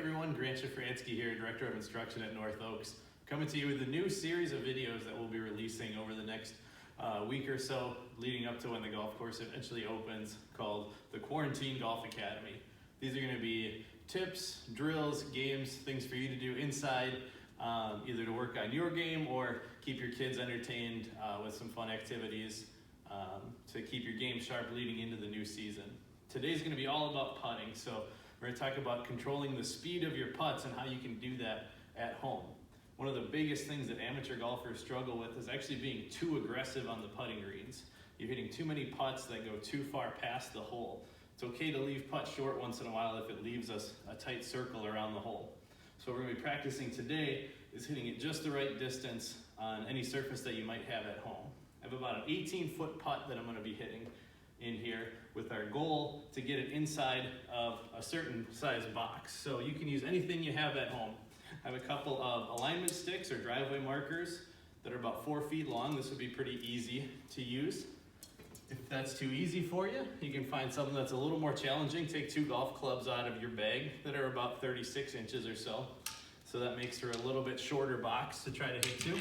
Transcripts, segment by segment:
everyone, Grant Shafranski here, Director of Instruction at North Oaks, coming to you with a new series of videos that we'll be releasing over the next week or so, leading up to when the golf course eventually opens, called the Quarantine Golf Academy. These are going to be tips, drills, games, things for you to do inside, either to work on your game or keep your kids entertained with some fun activities to keep your game sharp leading into the new season. Today's going to be all about putting, so we're going to talk about controlling the speed of your putts and how you can do that at home. One of the biggest things that amateur golfers struggle with is actually being too aggressive on the putting greens. You're hitting too many putts that go too far past the hole. It's okay to leave putts short once in a while if it leaves us a tight circle around the hole. So what we're going to be practicing today is hitting it just the right distance on any surface that you might have at home. I have about an 18-foot putt that I'm going to be hitting in here with our goal to get it inside of a certain size box. So you can use anything you have at home. I have a couple of alignment sticks or driveway markers that are about 4 feet long. This would be pretty easy to use. If that's too easy for you, you can find something that's a little more challenging. Take 2 golf clubs out of your bag that are about 36 inches or so. So that makes for a little bit shorter box to try to hit to.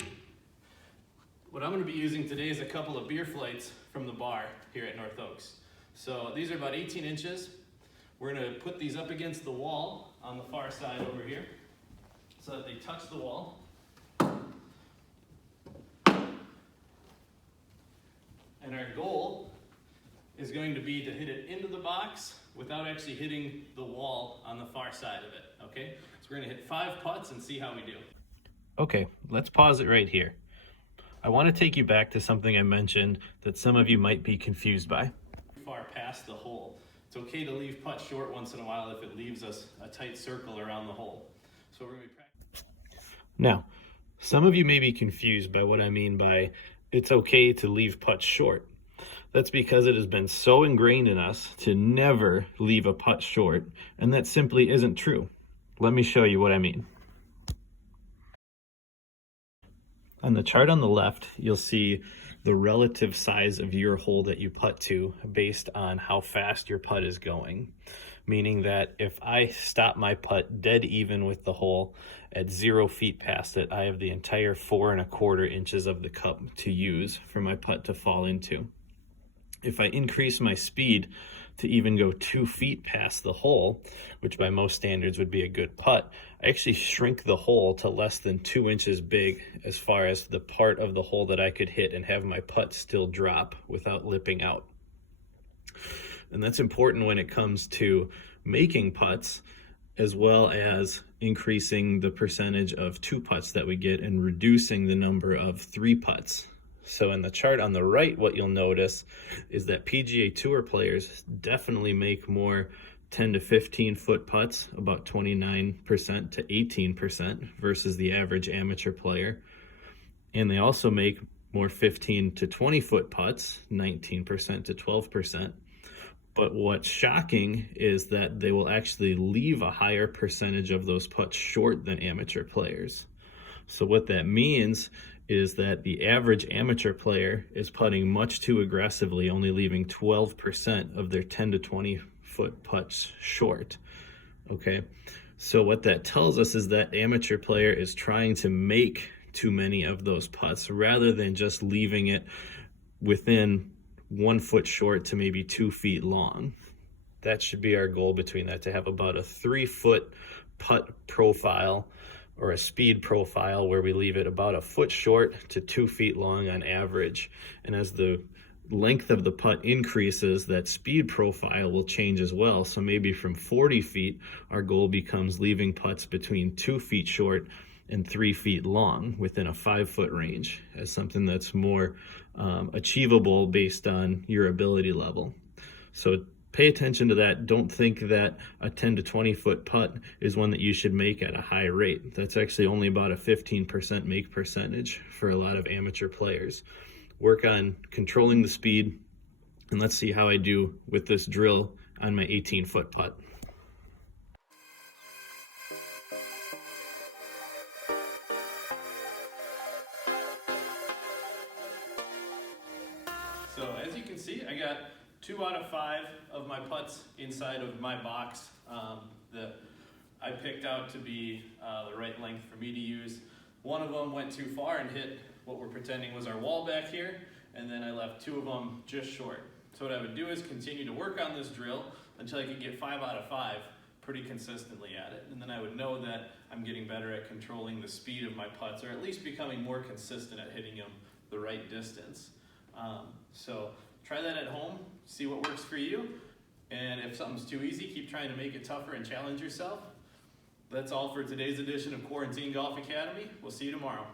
What I'm going to be using today is a couple of beer flights from the bar here at North Oaks. So these are about 18 inches. We're going to put these up against the wall on the far side over here so that they touch the wall. And our goal is going to be to hit it into the box without actually hitting the wall on the far side of it, okay? So we're going to hit 5 putts and see how we do. Okay, let's pause it right here. I want to take you back to something I mentioned that some of you might be confused by. Far past the hole. It's okay to leave putts short once in a while if it leaves us a tight circle around the hole. So we're going to be practicing. Now, some of you may be confused by what I mean by it's okay to leave putts short. That's because it has been so ingrained in us to never leave a putt short, and that simply isn't true. Let me show you what I mean. On the chart on the left, you'll see the relative size of your hole that you putt to based on how fast your putt is going. Meaning that if I stop my putt dead even with the hole at 0 feet past it, I have the entire 4 1/4 inches of the cup to use for my putt to fall into. If I increase my speed to even go 2 feet past the hole, which by most standards would be a good putt, I actually shrink the hole to less than 2 inches big as far as the part of the hole that I could hit and have my putt still drop without lipping out. And that's important when it comes to making putts, as well as increasing the percentage of 2 putts that we get and reducing the number of 3 putts. So in the chart on the right, what you'll notice is that PGA Tour players definitely make more 10 to 15 foot putts, about 29% to 18% versus the average amateur player. And they also make more 15 to 20 foot putts, 19% to 12%. But what's shocking is that they will actually leave a higher percentage of those putts short than amateur players. So what that means is that the average amateur player is putting much too aggressively, only leaving 12% of their 10 to 20 foot putts short. Okay, so what that tells us is that amateur player is trying to make too many of those putts rather than just leaving it within 1 foot short to maybe 2 feet long. That should be our goal between that, to have about a 3 foot putt profile or a speed profile where we leave it about a foot short to 2 feet long on average. And as the length of the putt increases, that speed profile will change as well. So maybe from 40 feet, our goal becomes leaving putts between 2 feet short and 3 feet long within a 5 foot range as something that's more achievable based on your ability level. So pay attention to that. Don't think that a 10 to 20 foot putt is one that you should make at a high rate. That's actually only about a 15% make percentage for a lot of amateur players. Work on controlling the speed, and let's see how I do with this drill on my 18-foot putt. So as you can see, I got 2 out of 5 of my putts inside of my box. The I picked out to be the right length for me to use. One of them went too far and hit what we're pretending was our wall back here, and then I left 2 of them just short. So what I would do is continue to work on this drill until I could get 5 out of 5 pretty consistently at it. And then I would know that I'm getting better at controlling the speed of my putts, or at least becoming more consistent at hitting them the right distance. So try that at home, see what works for you. And if something's too easy, keep trying to make it tougher and challenge yourself. That's all for today's edition of Quarantine Golf Academy. We'll see you tomorrow.